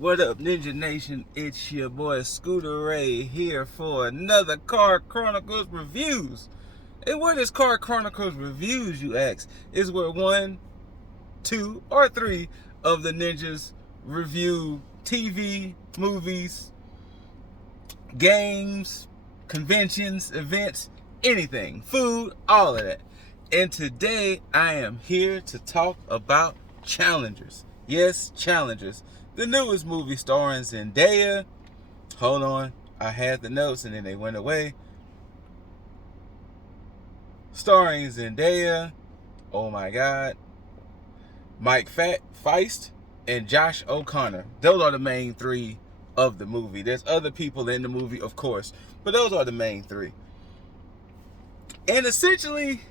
What up, Ninja Nation? It's your boy Scooter Ray here for another Car Chronicles Reviews. And what is Car Chronicles Reviews, you ask? Is where one, two, or three of the ninjas review TV, movies, games, conventions, events, anything, food, all of that. And today I am here to talk about Challengers. Yes, Challengers. The newest movie starring Zendaya. Hold on, I had the notes and then they went away. Starring Zendaya, oh my God, Mike Feist, and Josh O'Connor. Those are the main three of the movie. There's other people in the movie, of course, but those are the main three. And essentially,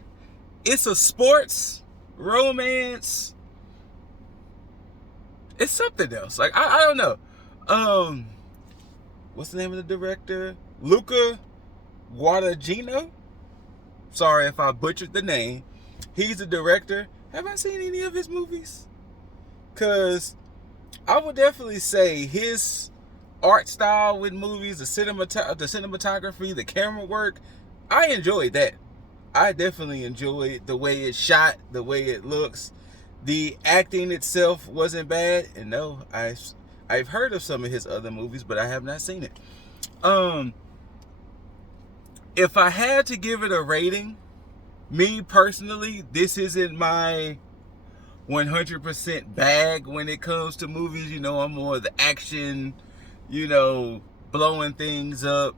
it's a sports, romance, it's something else. Like, I don't know. What's the name of the director? Luca Guadagnino? Sorry if I butchered the name. He's the director. Have I seen any of his movies? Because I would definitely say his art style with movies, the cinematography, the camera work, I enjoyed that. I definitely enjoyed the way it's shot, the way it looks. The acting itself wasn't bad. And no, I've heard of some of his other movies, but I have not seen it. If I had to give it a rating, me personally, this isn't my 100% bag when it comes to movies. You know, I'm more of the action, blowing things up.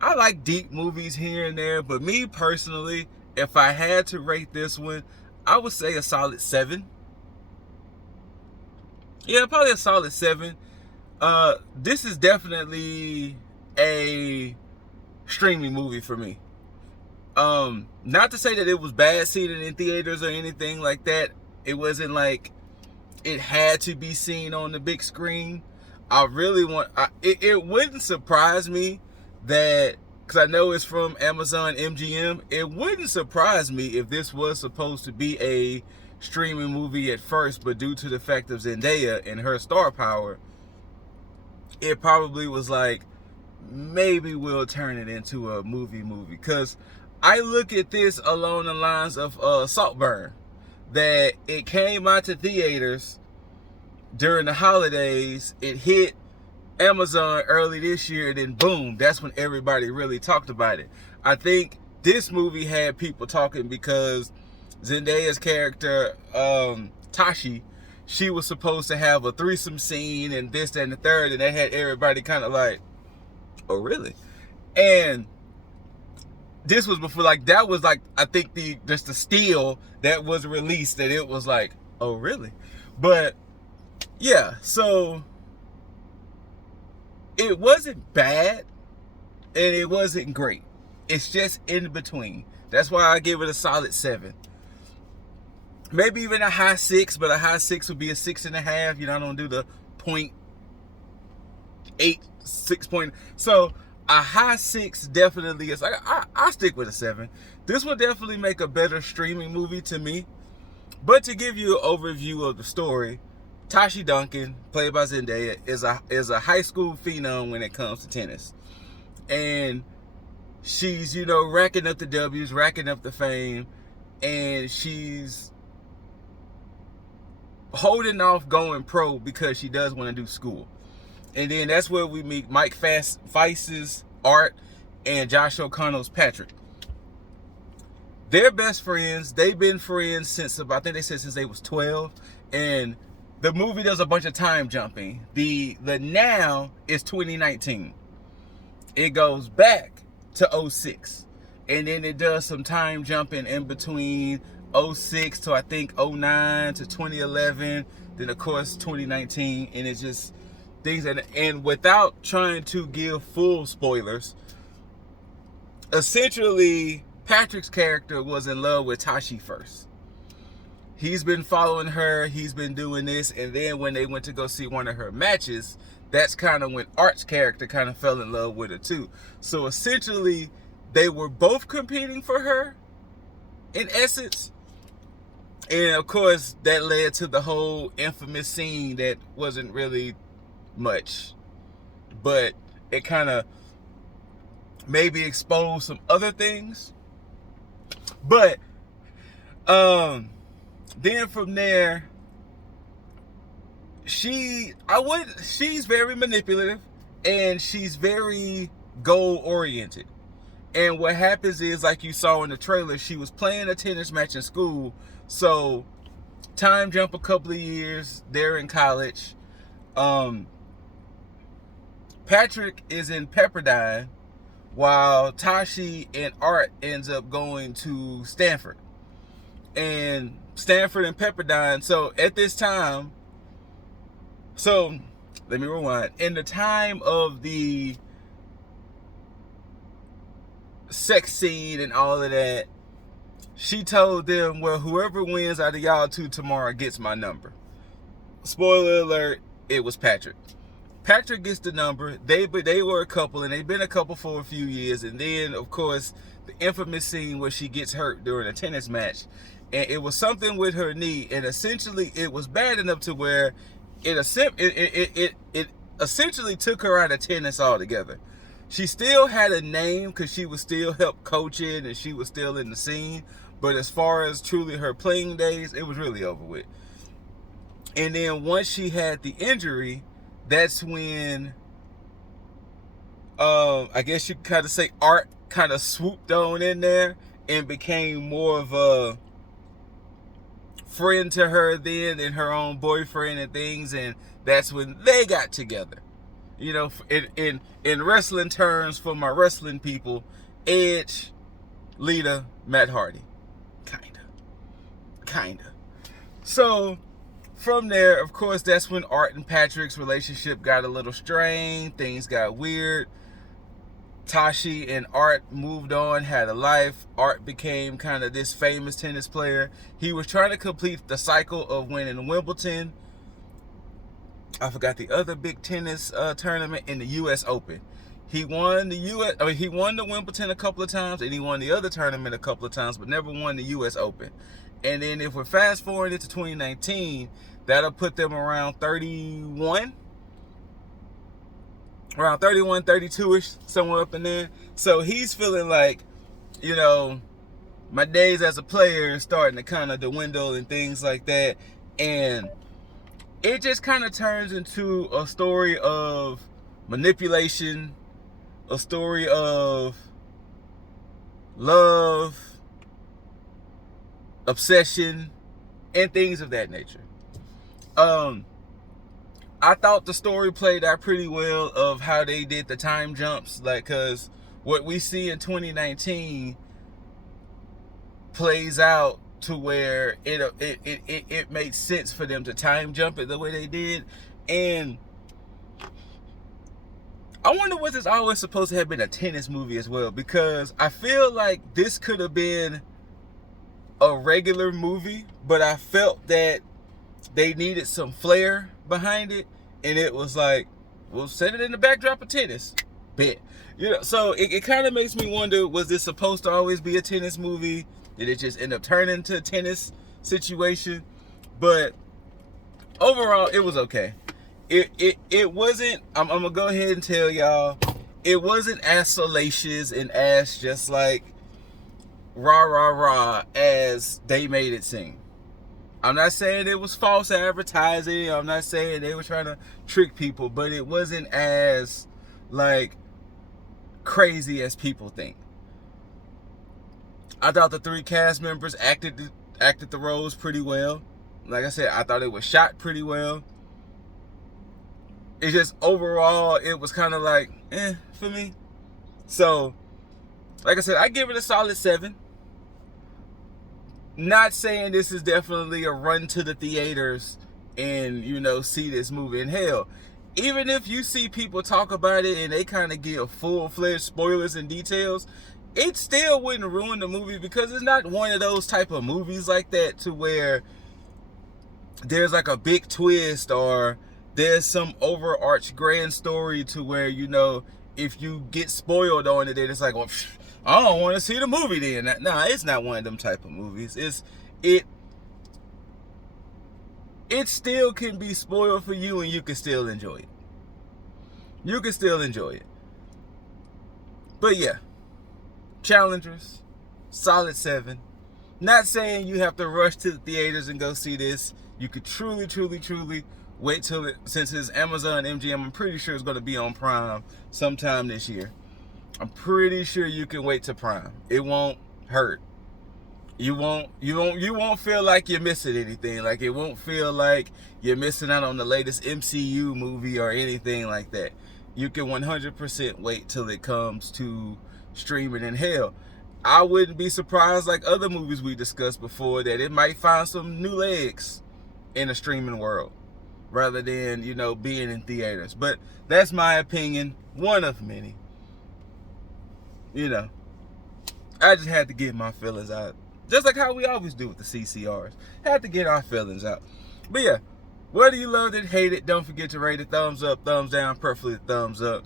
I like deep movies here and there, but me personally, if I had to rate this one, I would say a solid 7. Yeah, probably a solid 7. This is definitely a streaming movie for me. Not to say that it was bad seeing it in theaters or anything like that. It wasn't like it had to be seen on the big screen. It wouldn't surprise me that, because I know it's from Amazon MGM, it wouldn't surprise me if this was supposed to be a streaming movie at first, but due to the fact of Zendaya and her star power, it probably was like, maybe we'll turn it into a movie. Because I look at this along the lines of Saltburn, that it came out to theaters during the holidays, it hit Amazon early this year, and then boom, that's when everybody really talked about it. I think this movie had people talking because Zendaya's character, Tashi, she was supposed to have a threesome scene and this, that, and the third, and that had everybody kind of like, oh really? And this was before, like, that was like, I think just the steal that was released, that it was like, oh really? But yeah, so it wasn't bad and it wasn't great. It's just in between. That's why I give it a solid 7. Maybe even a high 6, but a high 6 would be a 6.5. I don't do the 0.8, 6 point. So a high 6 definitely is like, I stick with a 7. This will definitely make a better streaming movie to me. But to give you an overview of the story, Tashi Duncan, played by Zendaya, is a high school phenom when it comes to tennis. And she's, racking up the W's, racking up the fame, and she's holding off going pro because she does want to do school. And then that's where we meet Mike Feist's Art and Josh O'Connor's Patrick. They're best friends. They've been friends since they was 12. And the movie does a bunch of time jumping. The now is 2019. It goes back to 06. And then it does some time jumping in between 06 to I think 09 to 2011. Then of course 2019. And it's just things and without trying to give full spoilers, essentially Patrick's character was in love with Tashi first. He's been following her, he's been doing this, and then when they went to go see one of her matches, that's kind of when Art's character kind of fell in love with her too. So essentially, they were both competing for her, in essence. And of course, that led to the whole infamous scene that wasn't really much, but it kind of maybe exposed some other things. But then from there, she's very manipulative, and she's very goal oriented. And what happens is, like you saw in the trailer, she was playing a tennis match in school. So time jump a couple of years, they're in college. Patrick is in Pepperdine, while Tashi and Art ends up going to Stanford. And Stanford and Pepperdine, so at this time, so let me rewind. In the time of the sex scene and all of that, she told them, well, whoever wins out of y'all two tomorrow gets my number. Spoiler alert, it was Patrick. Patrick gets the number. They were a couple, and they've been a couple for a few years. And then, of course, the infamous scene where she gets hurt during a tennis match. And it was something with her knee, and essentially it was bad enough to where it essentially took her out of tennis altogether. She still had a name because she was still help coaching and she was still in the scene. But as far as truly her playing days, it was really over with. And then once she had the injury, that's when, I guess you could kind of say Art kind of swooped on in there and became more of a friend to her then and her own boyfriend and things. And that's when they got together. You know, in wrestling terms, for my wrestling people, Edge, Lita, Matt Hardy. Kinda. So from there, of course, that's when Art and Patrick's relationship got a little strained. Things got weird. Tashi and Art moved on, had a life. Art became kind of this famous tennis player. He was trying to complete the cycle of winning Wimbledon. I forgot the other big tennis tournament, in the U.S. Open. He won he won the Wimbledon a couple of times, and he won the other tournament a couple of times, but never won the U.S. Open. And then if we're fast forwarding to 2019, that'll put them around 31, 32-ish, somewhere up in there. So he's feeling like, you know, my days as a player is starting to kind of dwindle and things like that. And it just kind of turns into a story of manipulation, a story of love, obsession, and things of that nature. I thought the story played out pretty well of how they did the time jumps, like, cause what we see in 2019 plays out to where it made sense for them to time jump it the way they did. And I wonder, was this always supposed to have been a tennis movie as well? Because I feel like this could have been a regular movie, but I felt that they needed some flair behind it, and it was like, we'll set it in the backdrop of tennis. Bet. You know, so it kind of makes me wonder, was this supposed to always be a tennis movie? Did it just end up turning into a tennis situation? But overall, it was okay. It wasn't, I'm gonna go ahead and tell y'all, it wasn't as salacious and as just like rah as they made it seem. I'm not saying it was false advertising. I'm not saying they were trying to trick people, but it wasn't as like crazy as people think. I thought the three cast members acted the roles pretty well. Like I said, I thought it was shot pretty well. It's just overall, it was kind of like, for me. So, like I said, I give it a solid 7. Not saying this is definitely a run to the theaters and, you know, see this movie. In hell, even if you see people talk about it and they kind of give full-fledged spoilers and details, it still wouldn't ruin the movie, because it's not one of those type of movies like that to where there's like a big twist or there's some overarch grand story to where, you know, if you get spoiled on it, then it's like, well, I don't want to see the movie then. Nah, it's not one of them type of movies. It still can be spoiled for you and you can still enjoy it. you can still enjoy it. But yeah, Challengers, solid 7. Not saying you have to rush to the theaters and go see this. You could truly, truly, truly wait till it, since it's Amazon MGM, I'm pretty sure it's going to be on Prime sometime this year. I'm pretty sure you can wait to Prime. It won't hurt. You won't feel like you're missing anything. Like, it won't feel like you're missing out on the latest MCU movie or anything like that. You can 100% wait till it comes to streaming. In hell, I wouldn't be surprised, like other movies we discussed before, that it might find some new legs in a streaming world rather than, being in theaters. But that's my opinion, one of many. I just had to get my feelings out. Just like how we always do with the CCRs. Had to get our feelings out. But yeah, whether you loved it, hate it, don't forget to rate it. Thumbs up, thumbs down, preferably thumbs up.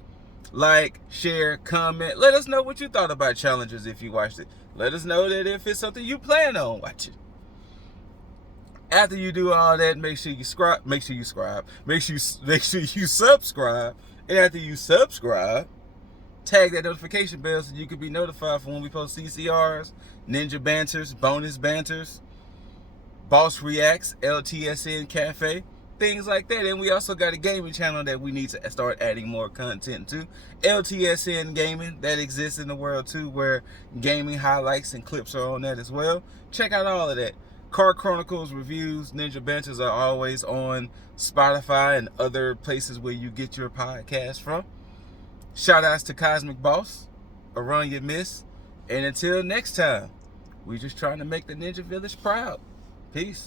Like, share, comment. Let us know what you thought about Challengers if you watched it. Let us know that if it's something you plan on watching. After you do all that, make sure you subscribe. And after you subscribe, tag that notification bell so you can be notified for when we post CCRs, Ninja Banters, Bonus Banters, Boss Reacts, LTSN Cafe, things like that. And we also got a gaming channel that we need to start adding more content to. LTSN Gaming, that exists in the world too, where gaming highlights and clips are on that as well. Check out all of that. Car Chronicles, reviews, Ninja Banters are always on Spotify and other places where you get your podcast from. Shout outs to Cosmic Boss, a run you miss. And until next time, we just trying to make the Ninja Village proud. Peace.